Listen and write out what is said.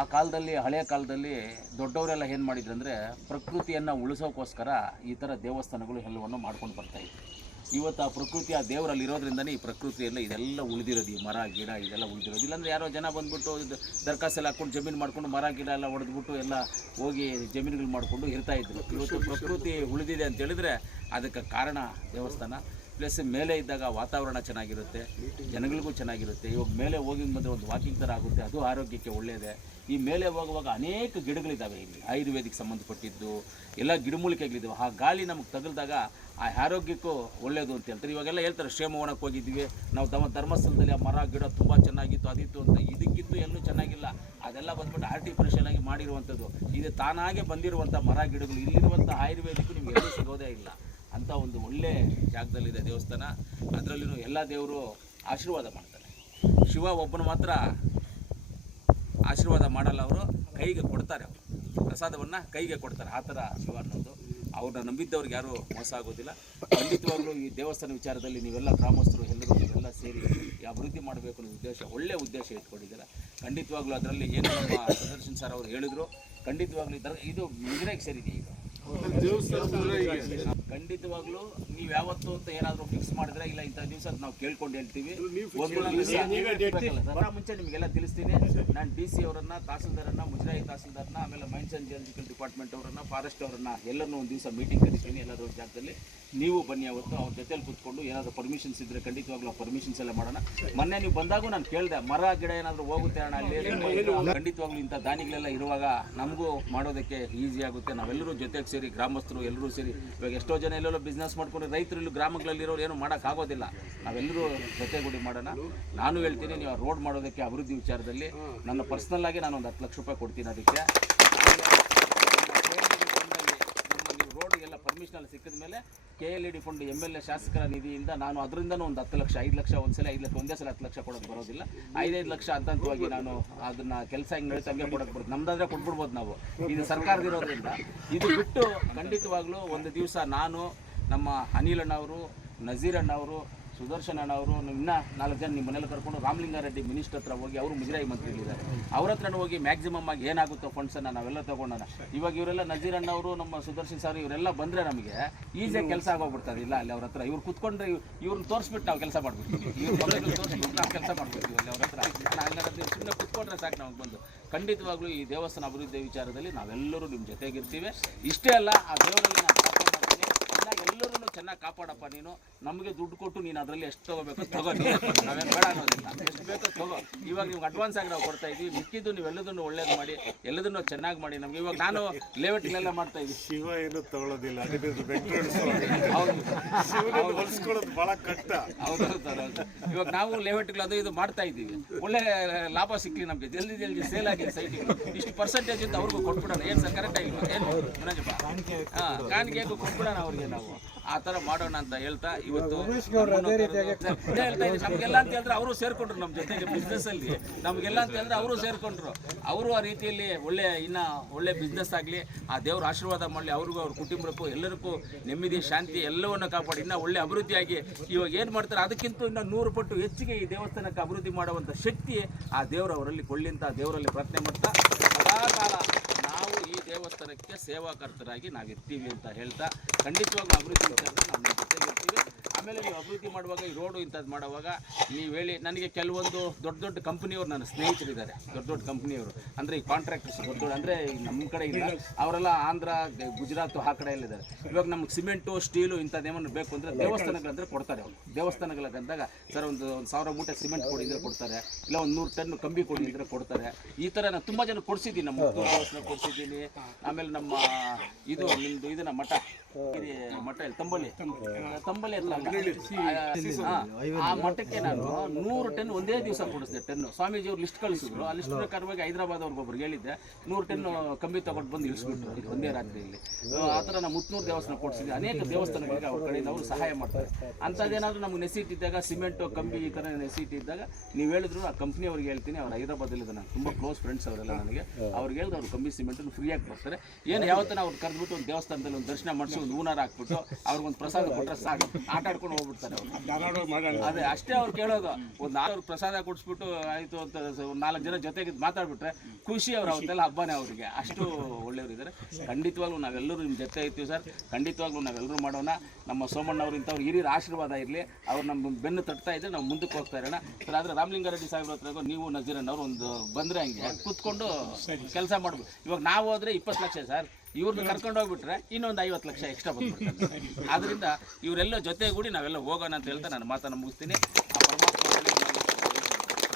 ಆ ಕಾಲದಲ್ಲಿ ಹಳೆಯ ಕಾಲದಲ್ಲಿ ದೊಡ್ಡವರೆಲ್ಲ ಏನು ಮಾಡಿದ್ರು ಅಂದರೆ ಪ್ರಕೃತಿಯನ್ನು ಉಳಿಸೋಕ್ಕೋಸ್ಕರ ಈ ಥರ ದೇವಸ್ಥಾನಗಳು ಎಲ್ಲವನ್ನು ಮಾಡ್ಕೊಂಡು ಬರ್ತಾ ಇದ್ರು. ಇವತ್ತು ಆ ಪ್ರಕೃತಿ, ಆ ದೇವರಲ್ಲಿ ಇರೋದ್ರಿಂದನೇ ಈ ಪ್ರಕೃತಿಯೆಲ್ಲ ಇದೆಲ್ಲ ಉಳಿದಿರೋದು. ಈ ಮರ, ಗಿಡ ಇದೆಲ್ಲ ಉಳಿದಿರೋದು. ಇಲ್ಲಾಂದ್ರೆ ಯಾರೋ ಜನ ಬಂದುಬಿಟ್ಟು ಇದು ಹಾಕೊಂಡು ಜಮೀನು ಮಾಡ್ಕೊಂಡು ಮರ, ಗಿಡ ಎಲ್ಲ ಹೊಡೆದ್ಬಿಟ್ಟು ಎಲ್ಲ ಹೋಗಿ ಜಮೀನುಗಳು ಮಾಡಿಕೊಂಡು ಇರ್ತಾಯಿದ್ರು ಇವತ್ತು ಪ್ರಕೃತಿ ಉಳಿದಿದೆ ಅಂತ ಹೇಳಿದ್ರೆ ಅದಕ್ಕೆ ಕಾರಣ ದೇವಸ್ಥಾನ. ಪ್ಲಸ್ ಮೇಲೆ ಇದ್ದಾಗ ವಾತಾವರಣ ಚೆನ್ನಾಗಿರುತ್ತೆ, ಜನಗಳಿಗೂ ಚೆನ್ನಾಗಿರುತ್ತೆ. ಇವಾಗ ಮೇಲೆ ಹೋಗಿ ಬಂದರೆ ಒಂದು ವಾಕಿಂಗ್ ಥರ ಆಗುತ್ತೆ, ಅದು ಆರೋಗ್ಯಕ್ಕೆ ಒಳ್ಳೆಯದೇ ಈ ಮೇಲೆ ಹೋಗುವಾಗ ಅನೇಕ ಗಿಡಗಳಿದ್ದಾವೆ ಇಲ್ಲಿ. ಆಯುರ್ವೇದಿಕ್ ಸಂಬಂಧಪಟ್ಟಿದ್ದು, ಎಲ್ಲ ಗಿಡಮೂಲಿಕೆಗಳಿದ್ದಾವೆ ಆ ಗಾಳಿ ನಮಗೆ ತಗಲ್ದಾಗ ಆ ಆರೋಗ್ಯಕ್ಕೂ ಒಳ್ಳೆಯದು ಅಂತ ಹೇಳ್ತಾರೆ. ಇವಾಗೆಲ್ಲ ಹೇಳ್ತಾರೆ ಕ್ಷೇಮವನಕ್ಕೆ ಹೋಗಿದ್ದೀವಿ ನಾವು ತಮ್ಮ ಧರ್ಮಸ್ಥಳದಲ್ಲಿ ಆ ಮರ, ಗಿಡ ತುಂಬ ಚೆನ್ನಾಗಿತ್ತು, ಅದಿತ್ತು ಅಂತ ಇದಕ್ಕಿದ್ದು ಎಲ್ಲೂ ಚೆನ್ನಾಗಿಲ್ಲ. ಅದೆಲ್ಲ ಬಂದ್ಬಿಟ್ಟು ಆರ್ಟಿಫಿಷಿಯಲ್ ಆಗಿ ಮಾಡಿರುವಂಥದ್ದು. ಇದು ತಾನಾಗೆ ಬಂದಿರುವಂಥ ಮರ, ಗಿಡಗಳು. ಇಲ್ಲಿರುವಂಥ ಆಯುರ್ವೇದಿಕ್ ನಿಮ್ಗೆ ಎಲ್ಲೂ ಸಿಗೋದೇ ಇಲ್ಲ. ಅಂತ ಒಂದು ಒಳ್ಳೆ ಜಾಗದಲ್ಲಿದೆ ದೇವಸ್ಥಾನ. ಅದರಲ್ಲಿನೂ ಎಲ್ಲ ದೇವರು ಆಶೀರ್ವಾದ ಮಾಡ್ತಾರೆ. ಶಿವ ಒಬ್ಬನು ಮಾತ್ರ ಆಶೀರ್ವಾದ ಮಾಡಲ್ಲ ಅವರು, ಕೈಗೆ ಕೊಡ್ತಾರೆ ಅವರು. ಪ್ರಸಾದವನ್ನು ಕೈಗೆ ಕೊಡ್ತಾರೆ. ಆ ಥರ ಶಿವ ಅನ್ನೋದು. ಅವ್ರನ್ನ ನಂಬಿದ್ದವ್ರಿಗೆ ಯಾರೂ ಮೋಸ ಆಗೋದಿಲ್ಲ. ಖಂಡಿತವಾಗ್ಲೂ ಈ ದೇವಸ್ಥಾನ ವಿಚಾರದಲ್ಲಿ ನೀವೆಲ್ಲ ಗ್ರಾಮಸ್ಥರು, ಎಲ್ಲರೂ ನೀವೆಲ್ಲ ಸೇರಿ ಅಭಿವೃದ್ಧಿ ಮಾಡಬೇಕು ಅನ್ನೋ ಉದ್ದೇಶ ಒಳ್ಳೆಯ ಉದ್ದೇಶ ಇಟ್ಕೊಂಡಿದ್ದೀರ. ಖಂಡಿತವಾಗ್ಲೂ ಅದರಲ್ಲಿ ಏನು ಸುದರ್ಶನ್ ಸರ್ ಅವರು ಹೇಳಿದ್ರು. ಖಂಡಿತವಾಗ್ಲೂ ಇದರ ಇದು ಮುಗಿರಾಗಿ ಸೇರಿದೆ ಈಗ. ಖಂಡಿತವಾಗ್ಲೂ ನೀವ್ ಯಾವತ್ತು ಅಂತ ಏನಾದ್ರು ಫಿಕ್ಸ್ ಮಾಡಿದ್ರೆ ಇಲ್ಲ ಇಂಥ ದಿವಸ ನಾವು ಕೇಳ್ಕೊಂಡು ಹೇಳ್ತೀವಿ. ಬರ ಮುಂಚೆ ನಿಮಗೆಲ್ಲ ತಿಳಿಸ್ತೀನಿ. ನಾನು ಡಿ ಸಿ ಅವರನ್ನ ತಹಸೀಲ್ದಾರನ್ನ ಮುಜರಾಯಿ ತಹಸೀಲ್ದಾರ್ನ ಆಮೇಲೆ ಮೈನ್ಸ್ ಅಂಡ್ ಜಿಯಾಲಜಿಕಲ್ ಡಿಪಾರ್ಟ್ಮೆಂಟ್ ಅವರನ್ನ ಫಾರೆಸ್ಟ್ ಅವರನ್ನ ಎಲ್ಲರನ್ನೂ ಒಂದ್ ದಿವಸ ಮೀಟಿಂಗ್ ಕರಿತೀನಿ ಎಲ್ಲರೂ ಒಂದು ಜಾಗದಲ್ಲಿ. ನೀವು ಬನ್ನಿ ಅವತ್ತು ಅವ್ರ ಜೊತೆಲಿ ಕುತ್ಕೊಂಡು ಏನಾದರೂ ಪರ್ಮಿಷನ್ಸ್ ಇದ್ರೆ ಖಂಡಿತವಾಗ್ಲೂ ಪರ್ಮಿಷನ್ಸ್ ಎಲ್ಲ ಮಾಡೋಣ. ಮೊನ್ನೆ ನೀವು ಬಂದಾಗೂ ನಾನು ಕೇಳಿದೆ ಮರ ಗಿಡ ಏನಾದರೂ ಹೋಗುತ್ತೆ ಅಣ್ಣ ಅಲ್ಲಿ ಖಂಡಿತವಾಗ್ಲೂ ಇಂಥ ದಾನಿಗಳೆಲ್ಲ ಇರುವಾಗ ನಮಗೂ ಮಾಡೋದಕ್ಕೆ ಈಸಿ ಆಗುತ್ತೆ. ನಾವೆಲ್ಲರೂ ಜೊತೆಗೆ ಸೇರಿ, ಗ್ರಾಮಸ್ಥರು ಎಲ್ಲರೂ ಸೇರಿ, ಇವಾಗ ಎಷ್ಟೋ ಜನ ಎಲ್ಲೆಲ್ಲೋ ಬಿಸ್ನೆಸ್ ಮಾಡ್ಕೊಂಡು ರೈತರು ಇಲ್ಲಿ ಗ್ರಾಮಗಳಲ್ಲಿರೋರು ಏನು ಮಾಡೋಕ್ಕಾಗೋದಿಲ್ಲ ನಾವೆಲ್ಲರೂ ಜೊತೆಗೂಡಿ ಮಾಡೋಣ. ನಾನು ಹೇಳ್ತೀನಿ, ನೀವು ರೋಡ್ ಮಾಡೋದಕ್ಕೆ ಅಭಿವೃದ್ಧಿ ವಿಚಾರದಲ್ಲಿ, ನನ್ನ ಪರ್ಸ್ನಲ್ ಆಗಿ ನಾನು ಒಂದು ಹತ್ತು ಲಕ್ಷ ರೂಪಾಯಿ ಕೊಡ್ತೀನಿ ಅದಕ್ಕೆ ನಮ್ಮ ನೀವು ರೋಡ್ಗೆಲ್ಲ ಪರ್ಮಿಷನ್ ಎಲ್ಲ ಸಿಕ್ಕಿದ ಮೇಲೆ K L E fund M L A ಶಾಸಕರ ನಿಧಿಯಿಂದ ನಾನು ಅದರಿಂದನೂ ಒಂದು ಹತ್ತು ಲಕ್ಷ, ಐದು ಲಕ್ಷ ಒಂದ್ಸಲ ಐದು ಲಕ್ಷ, ಒಂದೇ ಸಲ ಹತ್ತು ಲಕ್ಷ ಕೊಡೋದು ಬರೋದಿಲ್ಲ. ಐದೈದು ಲಕ್ಷ ಹಂತವಾಗಿ ನಾನು ಅದನ್ನ ಕೆಲಸ ಹಿಂಗೆ ನಡೀತಾ ಹಂಗೆ ಬರುತ್ತೆ ನಮ್ದಾದ್ರೆ ಕೊಟ್ಬಿಡ್ಬೋದು ನಾವು. ಇದು ಸರ್ಕಾರದಿರೋದ್ರಿಂದ ಇದು ಬಿಟ್ಟು ಖಂಡಿತವಾಗ್ಲೂ ಒಂದು ದಿವಸ ನಾನು ನಮ್ಮ ಅನಿಲ್ ಅಣ್ಣವರು ನಜೀರ್ ಅಣ್ಣವರು ಸುದರ್ಶನ್ ಅಣ್ಣವರು ಇನ್ನ ನಾಲ್ಕು ಜನ ನಿಮ್ಮ ಮನೇಲಿ ಕರ್ಕೊಂಡು ರಾಮಲಿಂಗಾರೆಡ್ಡಿ ಮಿನಿಸ್ಟರ್ ಹತ್ರ ಹೋಗಿ ಅವರು ಮುಜರಾಯಿ ಮಂತ್ರಿಗಳಿದ್ದಾರೆ. ಅವ್ರ ಹತ್ರ ಹೋಗಿ ಮ್ಯಾಕ್ಸಿಮಮ್ ಆಗಿ ಏನಾಗುತ್ತೋ ಫಂಡ್ಸನ್ನು ನಾವೆಲ್ಲ ತಗೊಂಡೋಣ. ಇವಾಗ ಇವರೆಲ್ಲ ನಜೀರ್ ಅಣ್ಣ ಅವರು, ನಮ್ಮ ಸುದರ್ಶನ್ ಸರ್ ಇವರೆಲ್ಲ ಬಂದರೆ ನಮಗೆ ಈಸಿಯಾಗಿ ಕೆಲಸ ಆಗೋಗ್ಬಿಡ್ತದೆ. ಇಲ್ಲ, ಅಲ್ಲಿ ಅವ್ರ ಹತ್ರ. ಇವ್ರು ಕುತ್ಕೊಂಡ್ರೆ ಇವ್- ಇವ್ರನ್ನ ತೋರಿಸ್ಬಿಟ್ಟು ನಾವು ಕೆಲಸ ಮಾಡ್ಬಿಡ್ತೀವಿ. ನಾವು ಕೆಲಸ ಮಾಡ್ಬಿಡ್ತೀವಿ ಅಲ್ಲಿ ಅವ್ರ ಹತ್ರ. ಸುಮ್ಮನೆ ಕುತ್ಕೊಂಡ್ರೆ ಸಾಕು ನಮಗೆ ಬಂದು. ಖಂಡಿತವಾಗ್ಲೂ ಈ ದೇವಸ್ಥಾನ ಅಭಿವೃದ್ಧಿ ವಿಚಾರದಲ್ಲಿ ನಾವೆಲ್ಲರೂ ನಿಮ್ಮ ಜೊತೆಗಿರ್ತೀವಿ. ಇಷ್ಟೇ ಅಲ್ಲ, ಆ ದೇವರಲ್ಲಿ ನಾನು ಚೆನ್ನಾಗಿ ಕಾಪಾಡಪ್ಪ ನೀನು. ನಮಗೆ ದುಡ್ಡು ಕೊಟ್ಟು ನೀನು ಅದರಲ್ಲಿ ಎಷ್ಟು ತಗೋಬೇಕು ತಗೋ. ನೀನು. ನಾವೇನು ಬೇಡ ಅನ್ನೋದಿಲ್ಲ. ಎಷ್ಟು ಬೇಕೋ ತಗೋ. ಇವಾಗ ನೀವು ಅಡ್ವಾನ್ಸ್ ಆಗಿ ನಾವು ಕೊಡ್ತಾ ಇದೀವಿ. ಮಿಕ್ಕಿದ್ದು ನೀವೆಲ್ಲದನ್ನು ಒಳ್ಳೇದು ಮಾಡಿ ಎಲ್ಲದನ್ನು ಚೆನ್ನಾಗಿ ಮಾಡಿ ನಮ್ಗೆ. ಇವಾಗ ನಾನು ಲೇಔಟ್ಗಳೆಲ್ಲ ಮಾಡ್ತಾ ಇದ್ದೀವಿ ಶಿವ ಏನು ತಗೊಳ್ಳೋದಿಲ್ಲ ಬಹಳ ಕಷ್ಟ. ಹೌದು ಸರ್ ಇವಾಗ ನಾವು ಲೇಔಟ್ಗಳು ಅದು ಇದು ಮಾಡ್ತಾ ಇದ್ದೀವಿ ಒಳ್ಳೆ ಲಾಭ ಸಿಕ್ಕಲಿ ನಮಗೆ. ಜಲ್ದಿ ಜಲ್ದಿ ಸೇಲ್ ಆಗಿದೆ ಸೈಟಿಗೆ ಇಷ್ಟು ಪರ್ಸೆಂಟೇಜ್ ಅಂತ ಅವ್ರಿಗೂ ಕೊಟ್ಬಿಡೋಣ. ಏನು ಸರ್ ಕರೆಕ್ಟ್ ಆಗಿಲ್ವಾ ಏನು? ಮನೋಜಪ್ಪ. ಹಾಂ ಕಾಣಿಕೆಗೂ ಕೊಟ್ಬಿಡೋಣ ಅವ್ರಿಗೆ ನಾವು. ಆ ಥರ ಮಾಡೋಣ ಅಂತ ಹೇಳ್ತಾ ಇವತ್ತು ನಮ್ಗೆಲ್ಲ ಹೇಳ್ತಾ ನಮಗೆಲ್ಲ ಅಂತ ಹೇಳಿದ್ರೆ ಅವರು ಸೇರ್ಕೊಂಡ್ರು ನಮ್ಮ ಜೊತೆಗೆ ಬಿಸ್ನೆಸ್ ಅಲ್ಲಿ. ನಮಗೆಲ್ಲ ಅಂತ ಹೇಳಿದ್ರೆ ಅವರು ಸೇರ್ಕೊಂಡ್ರು. ಅವರು ಆ ರೀತಿಯಲ್ಲಿ ಒಳ್ಳೆ ಇನ್ನ ಒಳ್ಳೆ ಬಿಸ್ನೆಸ್ ಆಗಲಿ ಆ ದೇವ್ರ ಆಶೀರ್ವಾದ ಮಾಡಲಿ ಅವ್ರಿಗೂ ಅವ್ರ ಕುಟುಂಬಕ್ಕೂ ಎಲ್ಲರಿಗೂ ನೆಮ್ಮದಿ ಶಾಂತಿ ಎಲ್ಲವನ್ನು ಕಾಪಾಡಿ ಇನ್ನೂ ಒಳ್ಳೆ ಅಭಿವೃದ್ಧಿಯಾಗಿ ಇವಾಗ ಏನು ಮಾಡ್ತಾರೆ ಅದಕ್ಕಿಂತ ಇನ್ನೂ ನೂರು ಪಟ್ಟು ಹೆಚ್ಚಿಗೆ ಈ ದೇವಸ್ಥಾನಕ್ಕೆ ಅಭಿವೃದ್ಧಿ ಮಾಡುವಂಥ ಶಕ್ತಿ ಆ ದೇವರು ಅವರಲ್ಲಿ ಕೊಳ್ಳಿ ಅಂತ ದೇವರಲ್ಲಿ ಪ್ರಾರ್ಥನೆ ಮಾಡ್ತಾ ದೇವಸ್ಥಾನಕ್ಕೆ ಸೇವಾಕರ್ತರಾಗಿ ನಾವಿರ್ತೀವಿ ಅಂತ ಹೇಳ್ತಾ ಖಂಡಿತವಾಗ್ಲೂ ಅಭಿವೃದ್ಧಿ ವಿಚಾರ ನಮ್ಮ ಜೊತೆಗಿರ್ತೀವಿ. ಆಮೇಲೆ ನೀವು ಅಭಿವೃದ್ಧಿ ಮಾಡುವಾಗ, ಈ ರೋಡು ಇಂಥದ್ದು ಮಾಡುವಾಗ, ನೀವು ಹೇಳಿ, ನನಗೆ ಕೆಲವೊಂದು ದೊಡ್ಡ ದೊಡ್ಡ ಕಂಪ್ನಿಯವರು ನನ್ನ ಸ್ನೇಹಿತರಿದ್ದಾರೆ. ದೊಡ್ಡ ದೊಡ್ಡ ಕಂಪ್ನಿಯವರು ಅಂದರೆ ಈ ಕಾಂಟ್ರಾಕ್ಟರ್ಸ್ ದೊಡ್ಡ ದೊಡ್ಡ, ಅಂದರೆ ನಮ್ಮ ಕಡೆ ಇಲ್ಲ. ಅವರೆಲ್ಲ ಆಂಧ್ರ, ಗುಜರಾತ್ ಆ ಕಡೆ ಎಲ್ಲಿದ್ದಾರೆ ಇವಾಗ ನಮ್ಗೆ ಸಿಮೆಂಟು, ಸ್ಟೀಲು ಇಂಥದ್ದು ಏನಾದ್ರು ಬೇಕು ಅಂದರೆ ದೇವಸ್ಥಾನಗಳಂದ್ರೆ ಕೊಡ್ತಾರೆ ಅವರು. ದೇವಸ್ಥಾನಗಳಿಗಂದಾಗ ಸರ್, ಒಂದು ಒಂದು ಸಾವಿರ ಮೂಟೆ ಸಿಮೆಂಟ್ ಕೊಡಿದ್ರೆ ಕೊಡ್ತಾರೆ, ಇಲ್ಲ ಒಂದು ನೂರು ಟನ್ ಕಂಬಿ ಕೊಡಿದ್ರೆ ಕೊಡ್ತಾರೆ. ಈ ಥರ ನಾನು ತುಂಬ ಜನ ಕೊಡಿಸಿದ್ದೀನಿ, ನಮ್ಮ ದೇವಸ್ಥಾನ ಕೊಡಿಸಿದ್ದೀನಿ. ಆಮೇಲೆ ನಮ್ಮ, ಇದು ನಿಮ್ಮದು ಇದನ್ನ ಮಠ. ಅಲ್ಲ. ಆ, ಮಠಕ್ಕೆ ನಾನು ನೂರು ಟೆನ್ ಒಂದೇ ದಿವಸ ಕೊಡಿಸಿದೆ ಟೆನ್ ಸ್ವಾಮೀಜಿ ಅವ್ರು ಲಿಸ್ಟ್ ಕಳಿಸಿದ್ರು. ಆ ಲಿಸ್ಟ್ ಪ್ರಕಾರವಾಗಿ ಹೈದರಾಬಾದ್ ಅವ್ರಿಗೆ ಒಬ್ರಿಗೆ ಹೇಳಿದ್ದೆ ನೂರು ಟೆನ್ ಕಂಬಿ ತಗೊಂಡು ಬಂದು ಇಳಿಸ್ಬಿಟ್ರು ಒಂದೇ ರಾತ್ರಿಯಲ್ಲಿ ಆ ಥರ ನಾವು ಮುತ್ನೂರು ದೇವಸ್ಥಾನ ಕೊಡಿಸಿದ್ವಿ ಅನೇಕ ದೇವಸ್ಥಾನಗಳಿಗೆ ಅವ್ರ ಕಡೆಯಿಂದ ಅವರು ಸಹಾಯ ಮಾಡ್ತಾರೆ. ಅಂಥದ್ದೇನಾದರೂ ನಮ್ಗೆ ನೆಸಿಟ್ಟಿದ್ದಾಗ ಸಿಮೆಂಟು ಕಂಬಿ ಈ ಥರ ನೆಸಿಟ್ಟಿದ್ದಾಗ ನೀವು ಹೇಳಿದ್ರು ಆ ಕಂಪ್ನಿ ಅವ್ರಿಗೆ ಹೇಳ್ತೀನಿ. ಅವ್ರು ಹೈದರಾಬಾದಲ್ಲಿ ನಾನು ತುಂಬ ಕ್ಲೋಸ್ ಫ್ರೆಂಡ್ಸ್ ಅವರೆಲ್ಲ ನನಗೆ. ಅವ್ರಿಗೆ ಹೇಳಿದ್ರು ಅವ್ರು ಕಂಬಿ ಸಿಮೆಂಟನ್ನು ಫ್ರೀಯಾಗಿ ಬರ್ತಾರೆ ಏನು ಯಾವತ್ತನ ಅವ್ರು ಕರೆದ್ಬಿಟ್ಟು ಒಂದು ದೇವಸ್ಥಾನದಲ್ಲಿ ಒಂದು ದರ್ಶನ ಮಾಡಿಸಿ ಒಂದು ಊನರ್ ಹಾಕ್ಬಿಟ್ಟು ಅವ್ರಿಗೊಂದು ಪ್ರಸಾದ ಕೊಟ್ಟರೆ ಸಾಕು. ಆಟ ಆಡ್ಕೊಂಡು ಹೋಗ್ಬಿಡ್ತಾರೆ ಅವರು. ಅದೇ ಅಷ್ಟೇ ಅವ್ರು ಕೇಳೋದು. ಒಂದು ನಾಲ್ಕು ಪ್ರಸಾದ ಕೊಡಿಸ್ಬಿಟ್ಟು ಆಯಿತು ಅಂತ ಒಂದು ನಾಲ್ಕು ಜನ ಜೊತೆಗೆ ಮಾತಾಡ್ಬಿಟ್ರೆ ಖುಷಿ ಅವ್ರು ಅವತ್ತೆಲ್ಲ ಹಬ್ಬನೇ ಅವರಿಗೆ. ಅಷ್ಟು ಒಳ್ಳೆಯವರು ಇದ್ದಾರೆ ಖಂಡಿತವಾಗ್ಲೂ ನಾವೆಲ್ಲರೂ ನಿಮ್ಮ ಜೊತೆ ಇರ್ತೀವಿ ಸರ್. ಖಂಡಿತವಾಗ್ಲೂ ನಾವೆಲ್ಲರೂ ಮಾಡೋಣ. ನಮ್ಮ ಸೋಮಣ್ಣವ್ರು ಇಂಥವ್ರು ಹಿರಿಯರ ಆಶೀರ್ವಾದ ಇರಲಿ. ಅವ್ರು ನಮ್ಮ ಬೆನ್ನು ತಟ್ತಾ ಇದ್ದರೆ ನಾವು ಮುಂದಕ್ಕೆ ಹೋಗ್ತಾ ಇರೋಣ. ಸರ್ ಆದರೆ ರಾಮಲಿಂಗಾರೆಡ್ಡಿ ಸಾಹೇಬ್ರ ಹತ್ರ ನೀವು ನಜೀರಣ್ಣವ್ರು ಒಂದು ಬಂದರೆ ಹಂಗೆ. ಕೂತ್ಕೊಂಡು ಕೆಲಸ ಮಾಡ್ಬೇಕು ಇವಾಗ ನಾವು ಹೋದರೆ ಇಪ್ಪತ್ತು ಲಕ್ಷ ಸರ್. ಇವ್ರನ್ನ ಕರ್ಕೊಂಡು ಹೋಗ್ಬಿಟ್ರೆ ಇನ್ನೊಂದು ಐವತ್ತು ಲಕ್ಷ ಎಕ್ಸ್ಟ್ರಾ ಬಂದ್ಬಿಡ್ತಾರೆ ಅದರಿಂದ ಇವರೆಲ್ಲ ಜೊತೆಗೂಡಿ ನಾವೆಲ್ಲ ಹೋಗೋಣ ಅಂತ ಹೇಳ್ತಾ ನಾನು ಮಾತನ್ನು ಮುಗಿಸ್ತೀನಿ.